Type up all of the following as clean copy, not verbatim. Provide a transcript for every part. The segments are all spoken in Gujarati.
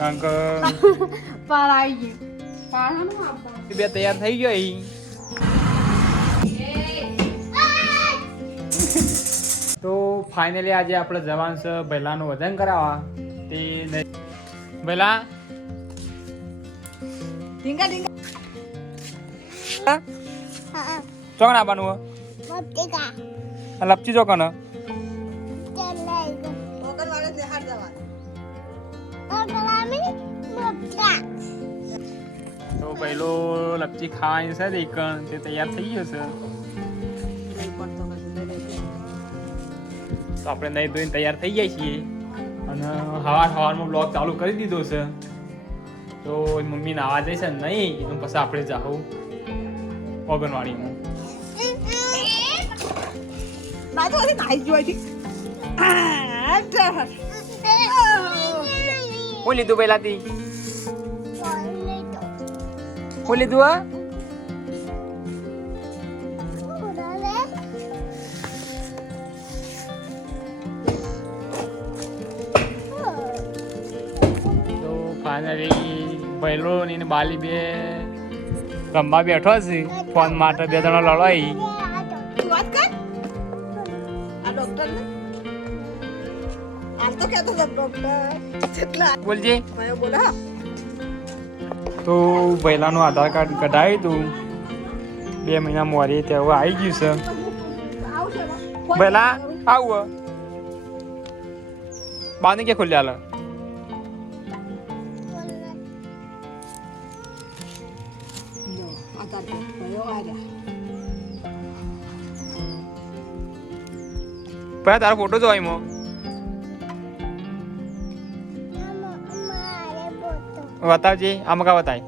કારણ કે પાર આવી ગયું. પારનું આપવાનું. બે તૈયાર થઈ ગયો ઈ. તો ફાઇનલી આજે આપણે જવાનું છે ભૈલાનું વજન કરાવવા. તે ભૈલા ઢીંગા ઢીંગા. ચોકણ આવવાનું હો લપચી ચોકણ તો પહેલો લપચી ખાવાની છે દેખણ તે તૈયાર થઈ ગયો છે. તો આપણે નહીં ધોઈને તૈયાર થઈ જાય છીએ અને સવારમાં બ્લોગ ચાલુ કરી દીધો છે. તો મમ્મી નાવા જઈશે નહીં તો પછી આપણે જાઉં ઓગણવાડીમાં. હું લીધું પહેલાથી હું લીધું હા તો ફાઇનલી પહેલો ને બાલી બે રમવા બેઠો છે ફોન માટે બે જણા લડાઈ. બોલજે. તો પહેલાનું આધાર કાર્ડ કઢાવી તું 2 મહિના મોરી તે હવે આવી ગયું છે. પહેલા આવું બાને કે ખોલ્યા લે પહેલા તારો ફોટો જો એમાં બતાવજે. આમાં કા બતાય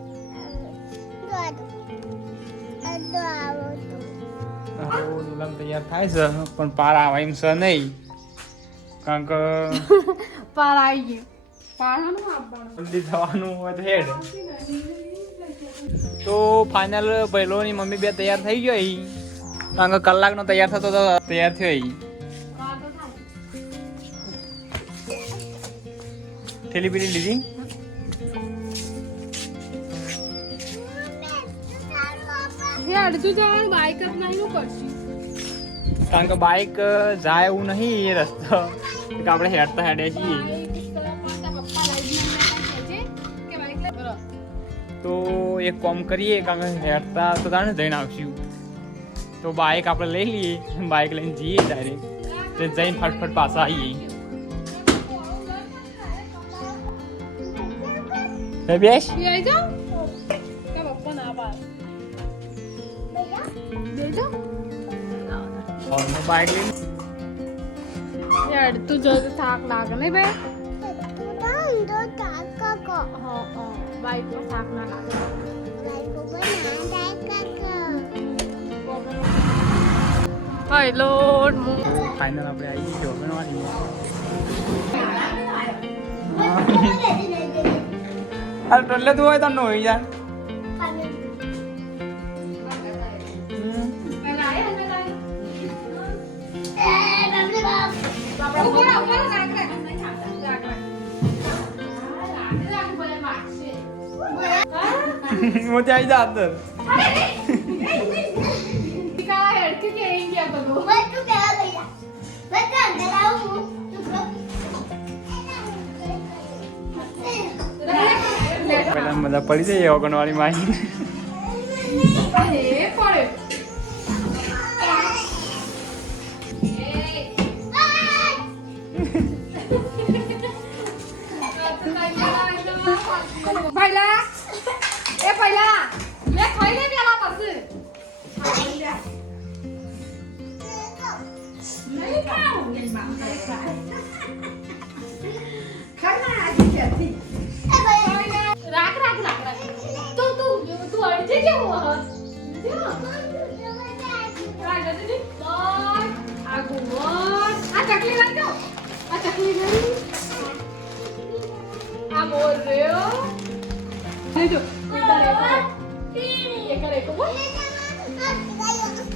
નીલમ તૈયાર થાય છે પણ પાર આવે એમ છે નહીં કારણ કે પાર આવી ગયું. પારનું આપવાનું. જલ્દી જવાનું હોય તો હેડ. તો ફાઇનલ પહેલોની મમ્મી બે તૈયાર થઈ ગયો ઈ કારણ કે કલાકનો તૈયાર થતો તો તૈયાર થયો ઈ. થેલી પેલી લીધી. અડધું જવાનું બાઈક જ નહીં કરશું કારણ કે બાઈક જાય એવું નહીં એ રસ્તો આપણે હેડતા હેડે છીએ. તો એક કામ કરીએ કારણ કે હેડતા તો તાણે જઈને આવશું તો બાઈક આપણે લઈ લઈએ બાઈક લઈને જઈએ ડાયરેક્ટ તે જઈને ફટફટ પાછા આવીએ. બેસ બાઈક લઈને તું જલ્દી થાક લાગે નહીં ભાઈ. બાઈકમાં થાક ના લાગે. હેલો ફાઇનલ આપણે આવી ગયો ઓગણવાડી. અરે ટોલે તું હોય તને હોય યાર. મોટી આવી જા અંદર. પેલા મજા પડી જાય ઓગણવાડી માં પહેલા લે ખાઈ લે પેલા પછી નહીં ખાઉં ખાના આજી જતી રાખ તું અડજે કેવો હો આ ચકલી લાવજો. આ ચકલી લઈ આ મોર રહ્યો લેજો. એક બોલ.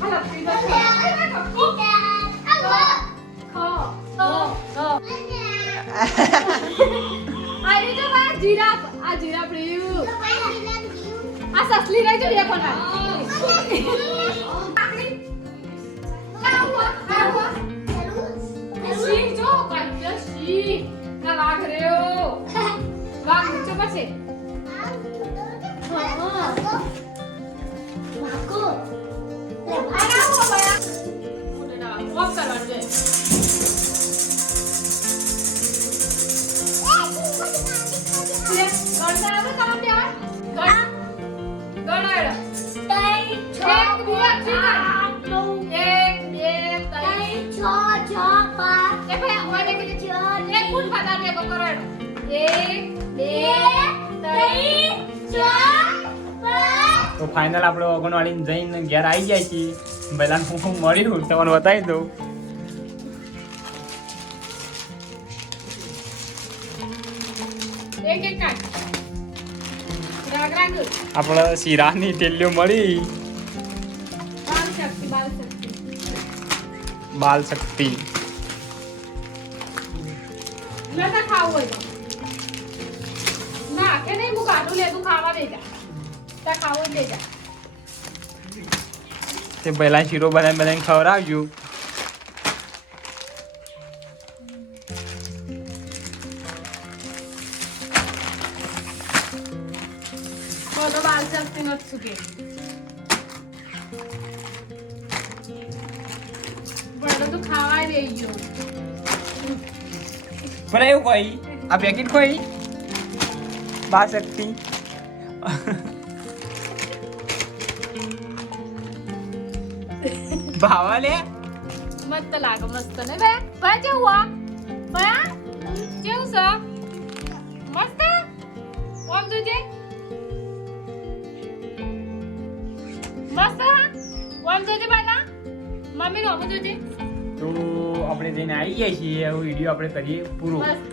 હાલા પીવા ખા. અરે જો બા જીરાફ રહ્યું. આ સસલી રહી છે બે કોના. સિંહ જો કાંઈ સિંહ. આ વાઘ રહ્યો. વાઘ નીચે પછી. ઓફ કરવાનું છે. ગણતા આવે તમે ત્યાં? ગણાય. 1 2 3 તો ફાઇનલ આપણે ઓગણવાડી જઈને ઘેર આવી જાય છીએ. પહેલા હું મળ્યું તમને બતાવી દઉં. આપણે શીરાની ટેલીઓ મળી. બાલ શક્તિ તે પહેલા શીરો બનાવીને ખવડાવ્યું. પણ એવું કોઈ આ પેકેટ કોઈ બાલ શક્તિ ભાવા લે મસ્ત લાગે મસ્ત ને બે ભાઈ કેવું આ ભાઈ કેવું છે મસ્ત ઓમ જોજે મસ્ત ઓમ જોજે પહેલા મમ્મી નો ઓમ જોજે. તો આપણે જઈને આવી જાય છીએ. વિડીયો આપણે કરીએ પૂરો. મસ્ત